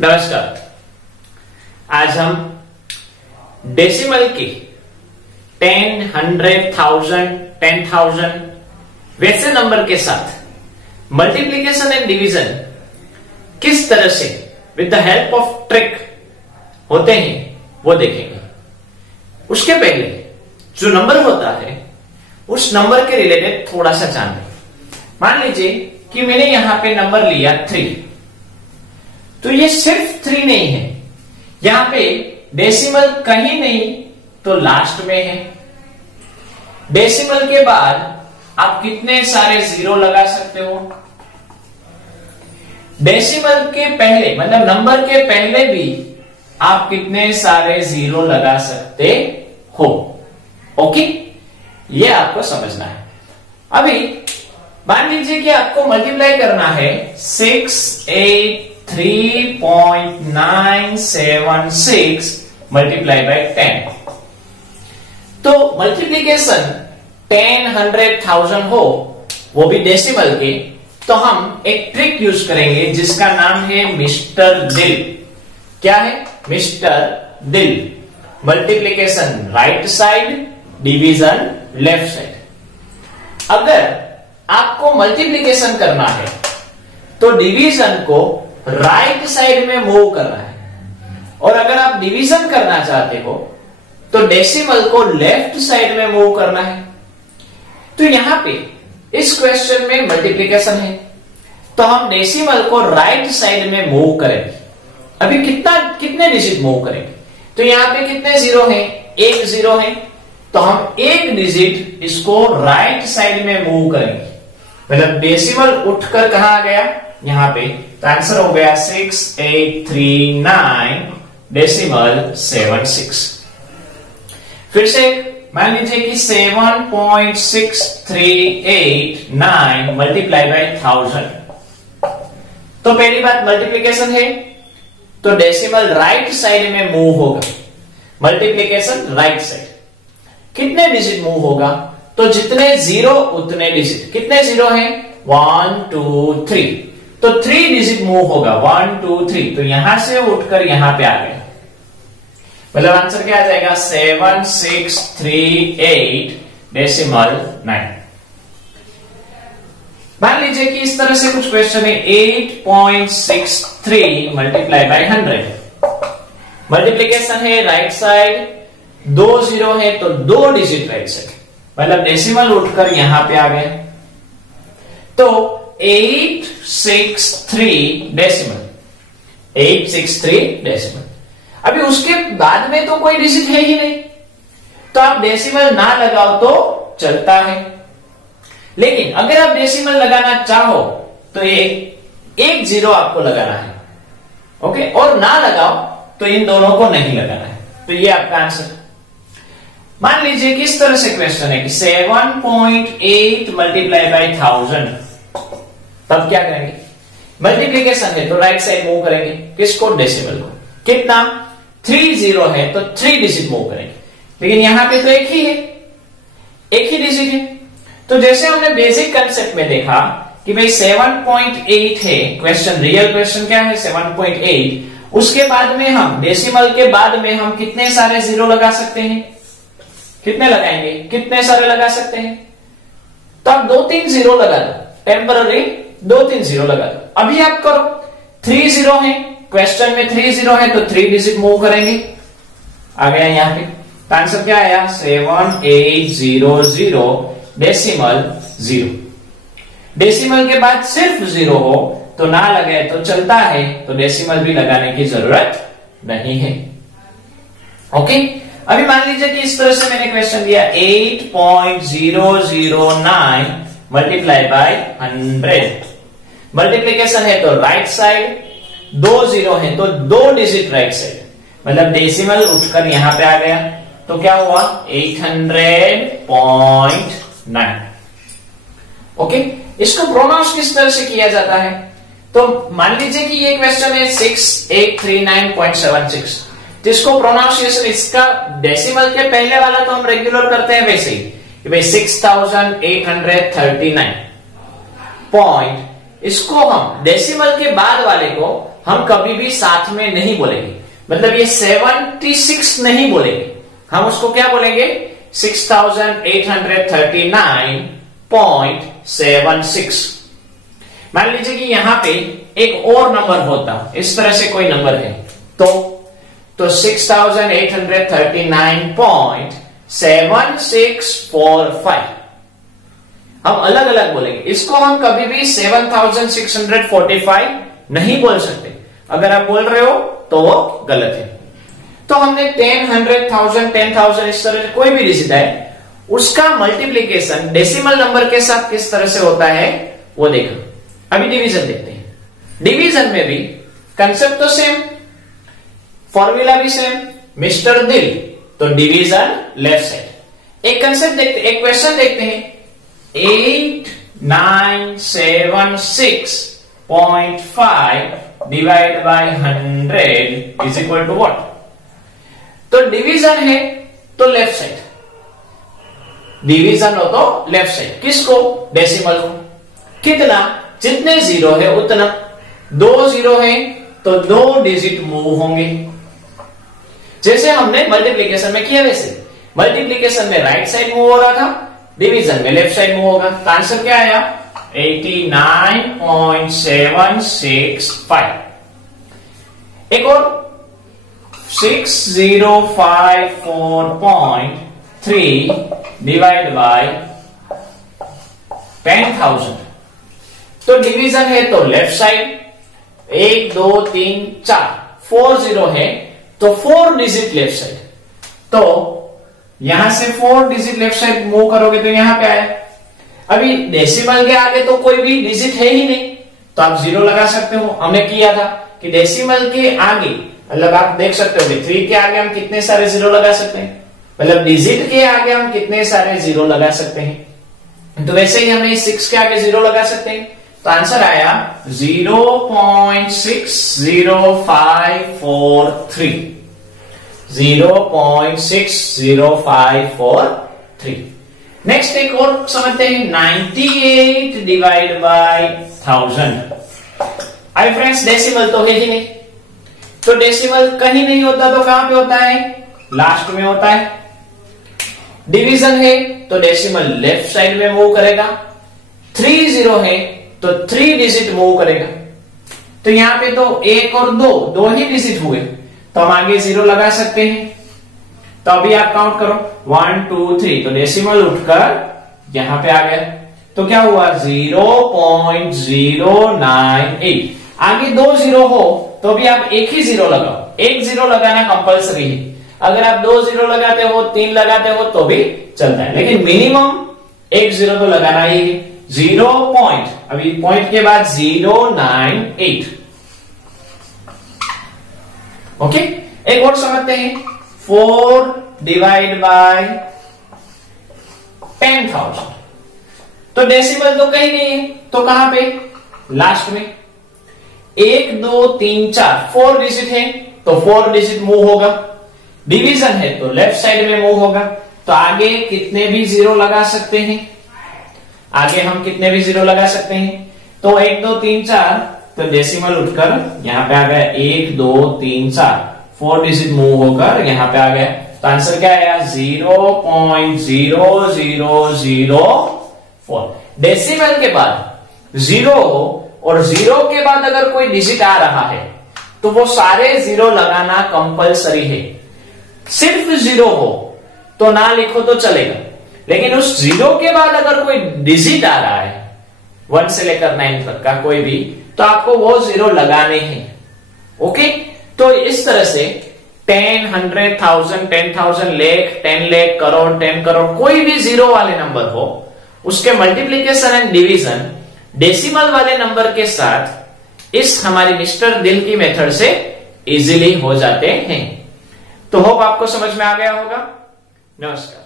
नमस्कार। आज हम डेसिमल की 10, 100, 1000, 10,000 वैसे नंबर के साथ मल्टीप्लिकेशन एंड डिवीजन किस तरह से with the help of trick होते हैं वो देखेंगे। उसके पहले जो नंबर होता है उस नंबर के रिलेटेड थोड़ा सा जान लें। मान लीजिए कि मैंने यहां पे नंबर लिया 3, तो ये सिर्फ 3 नहीं है, यहां पे डेसिमल कहीं नहीं तो लास्ट में है। डेसिमल के बाद आप कितने सारे जीरो लगा सकते हो। डेसिमल के पहले मतलब नंबर के पहले भी आप कितने सारे जीरो लगा सकते हो। ओके, ये आपको समझना है। अभी मान लीजिए कि आपको मल्टीप्लाई करना है 683.976 मल्टीप्लाई बाय 10। तो मल्टीप्लीकेशन 10, 100, 1000 हो, वो भी डेसिमल के, तो हम एक ट्रिक यूज करेंगे जिसका नाम है मिस्टर दिल। क्या है? मिस्टर दिल। Multiplication right side, division left side. अगर आपको मल्टीप्लिकेशन करना है तो डिवीजन को राइट साइड में मूव करना है, और अगर आप डिवीजन करना चाहते हो तो डेसिमल को लेफ्ट साइड में मूव करना है। तो यहां पे इस क्वेश्चन में मल्टीप्लिकेशन है तो हम डेसिमल को राइट साइड में मूव करेंगे। अभी कितने डिजिट मूव करेंगे? तो यहां पे कितने जीरो हैं? एक जीरो है, तो हम एक डिजिट इसको राइट साइड में मूव करेंगे। मतलब डेसिमल उठकर कहां आ गया? यहां पे। तो आंसर हो गया 6839 डेसिमल 76। फिर से मान लीजिए कि 7.6389 मल्टीप्लाई बाय 1000। तो पहली बात मल्टीप्लिकेशन है तो डेसिमल राइट साइड में मूव होगा। Multiplication right side. कितने डिजिट मूव होगा? तो जितने जीरो उतने डिजिट। कितने जीरो हैं? 1, 2, 3। तो 3 डिजिट मूव होगा। 1, 2, 3। तो यहां से उठकर यहां पे आ गए। मतलब आंसर क्या आ जाएगा? 7638 डेसिमल 9। मान लीजिए कि इस तरह से कुछ क्वेश्चन है 8.63 मल्टीप्लाई बाय 100। मल्टीप्लिकेशन है राइट साइड, 2 जीरो है तो 2 डिजिट राइट साइड, मतलब डेसिमल उठकर यहां पे आ गए। तो 863 डेसिमल, 863 डेसिमल। अभी उसके बाद में तो कोई डिजिट है ही नहीं, तो आप डेसिमल ना लगाओ तो चलता है। लेकिन अगर आप डेसिमल लगाना चाहो तो एक जीरो आपको लगाना है। ओके, और ना लगाओ तो इन दोनों को नहीं लगाना है। तो ये आपका आंसर। मान लीजिए किस तरह से क्वेश्चन है कि 7.8 मल्टीप्लाई बाय 1000। तब क्या करेंगे? मल्टीप्लिकेशन है तो राइट साइड मूव करेंगे। किसको? डेसिमल को। कितना? 3 जीरो है तो 3 डिजिट मूव करेंगे। लेकिन यहां पे तो एक ही है, एक ही डिजिट है। तो जैसे हमने बेसिक कंसेप्ट में देखा कि भाई 7.8 है क्वेश्चन, रियल क्वेश्चन क्या है? 7.8। उसके बाद में हम डेसिमल के बाद में हम कितने सारे जीरो लगा सकते हैं? कितने लगाएंगे? कितने सारे लगा सकते हैं? तो आप 2-3 जीरो लगा दो, टेम्पररी 2-3 जीरो लगा दो। अभी आप करो, 3 जीरो है क्वेश्चन में, 3 जीरो है तो 3 डिजिट मूव करेंगे। आ गया यहां पे। तो आंसर क्या आया? 7800 डेसिमल 0। डेसिमल के बाद सिर्फ जीरो हो तो ना लगे तो चलता है, तो डेसिमल भी लगाने की जरूरत नहीं है। ओके, अभी मान लीजिए कि इस तरह से मैंने क्वेश्चन दिया 8.009 मल्टीप्लाई बाय 100। मल्टीप्लिकेशन है तो राइट साइड, 2 जीरो है तो 2 डिजिट राइट साइड, मतलब डेसिमल उठकर यहां पे आ गया। तो क्या हुआ? 800.9। ओके, इसको प्रोनाउंस किस तरह से किया जाता है? तो मान लीजिए कि ये क्वेश्चन है 6839.76, जिसको प्रोनाउंसिएशन इसका डेसिमल के पहले वाला तो हम रेगुलर करते हैं वैसे ही कि भाई 6839 पॉइंट, इसको हम डेसिमल के बाद वाले को हम कभी भी साथ में नहीं बोलेंगे, मतलब ये 76 नहीं बोलेंगे, हम उसको क्या बोलेंगे 6839.76। मान लीजिए कि यहां पे एक और नंबर होता, इस तरह से कोई नंबर है, तो 6839.7645 हम अलग अलग बोलेंगे। इसको हम कभी भी 7645 नहीं बोल सकते, अगर आप बोल रहे हो तो वो गलत है। तो हमने 10, 100,000, 10,000 इस तरह से कोई भी डिजिट है, उसका मल्टीप्लीकेशन डेसिमल नंबर के साथ किस तरह से होता है वो देखो। अभी डिवीजन देखते हैं। डिवीजन में भी कंसेप्ट तो सेम, फॉर्मूला भी सेम, मिस्टर दिल, तो डिवीजन लेफ्ट साइड। एक कंसेप्ट देखते, एक क्वेश्चन देखते हैं। 8976.5 divide by 100 is equal to what? तो डिवीजन है तो लेफ्ट साइड, डिवीजन हो तो लेफ्ट साइड। किसको? डेसिमल को। कितना? जितने जीरो है उतना। 2 जीरो है तो 2 डिजिट मूव होंगे, जैसे हमने मल्टीप्लीकेशन में किया वैसे। मल्टीप्लीकेशन में राइट साइड मूव हो रहा था, डिवीजन में लेफ्ट साइड मूव होगा। तो आंसर क्या आया? 89.765। एक और 6054.3 डिवाइड बाय 10,000। तो डिवीजन है तो लेफ्ट साइड, 1 2 3 4 4 जीरो है तो 4 डिजिट लेफ्ट साइड। तो यहां से 4 डिजिट लेफ्ट साइड मूव करोगे तो यहां पे आए। अभी डेसिमल के आगे तो कोई भी डिजिट है ही नहीं, तो आप जीरो लगा सकते हो। हमने किया था कि डेसिमल के आगे, मतलब आप देख सकते हो 3 के आगे हम कितने सारे जीरो लगा सकते हैं, मतलब डिजिट के आगे हम कितने सारे जीरो लगा सकते हैं। तो वैसे ही हमें 6 के आगे जीरो लगा सकते हैं। तो आंसर आया 0.60543, 0.60543। नेक्स्ट एक और समझते हैं, 98 divide by 1000। I friends, decimal तो है ही नहीं, तो डेसिमल कहीं नहीं होता तो कहां पे होता है? लास्ट में होता है। डिवीजन है तो डेसिमल लेफ्ट साइड में मूव करेगा। 3 जीरो है तो 3 डिजिट मूव करेगा। तो यहां पे तो 1 और 2 ही डिजिट हुए, तो हम आगे जीरो लगा सकते हैं। तो अभी आप काउंट करो 1 2 3, तो डेसिमल उठकर यहां पे आ गया। तो क्या हुआ? 0.098। आगे 2 जीरो हो तो भी आप एक ही जीरो लगाओ, एक जीरो लगाना कंपलसरी है। अगर आप 2 जीरो लगाते हो, 3 लगाते हो तो भी चलता है, लेकिन मिनिमम एक जीरो तो लगाना ही है। 0 पॉइंट, अभी पॉइंट के बाद 098। ओके, एक और समझते हैं। 4 डिवाइड बाय 10,000। तो डेसिमल तो कहीं नहीं है, तो कहां पे? लास्ट में। 1 2 3 4 4 डिजिट है तो 4 डिजिट मूव होगा। डिवीजन है तो लेफ्ट साइड में मूव होगा। तो आगे कितने भी जीरो लगा सकते हैं, आगे हम कितने भी जीरो लगा सकते हैं। तो 1 2 3 4, तो डेसिमल उठकर यहां पे आ गया 1 2 3 4, 4 डिजिट मूव होकर यहां पे आ गया। तो आंसर क्या आया? 0.0004। डेसिमल के बाद जीरो हो और जीरो के बाद अगर कोई डिजिट आ रहा है तो वो सारे जीरो लगाना कंपलसरी है। सिर्फ जीरो हो तो ना लिखो तो चलेगा, लेकिन उस जीरो के बाद अगर कोई डिजिट आ रहा है 1 से लेकर 9 तक का कोई भी, तो आपको वो जीरो लगाने हैं। ओके, तो इस तरह से 10, 100,000, 10,000, लाख, 10 लाख, करोड़, 10 करोड़, कोई भी जीरो वाले नंबर हो, उसके मल्टीप्लीकेशन एंड डिवीजन डेसिमल वाले नंबर के साथ इस हमारी मिस्टर दिल की मेथड से इजीली हो जाते हैं। तो होप आपको समझ में आ गया होगा। नमस्कार।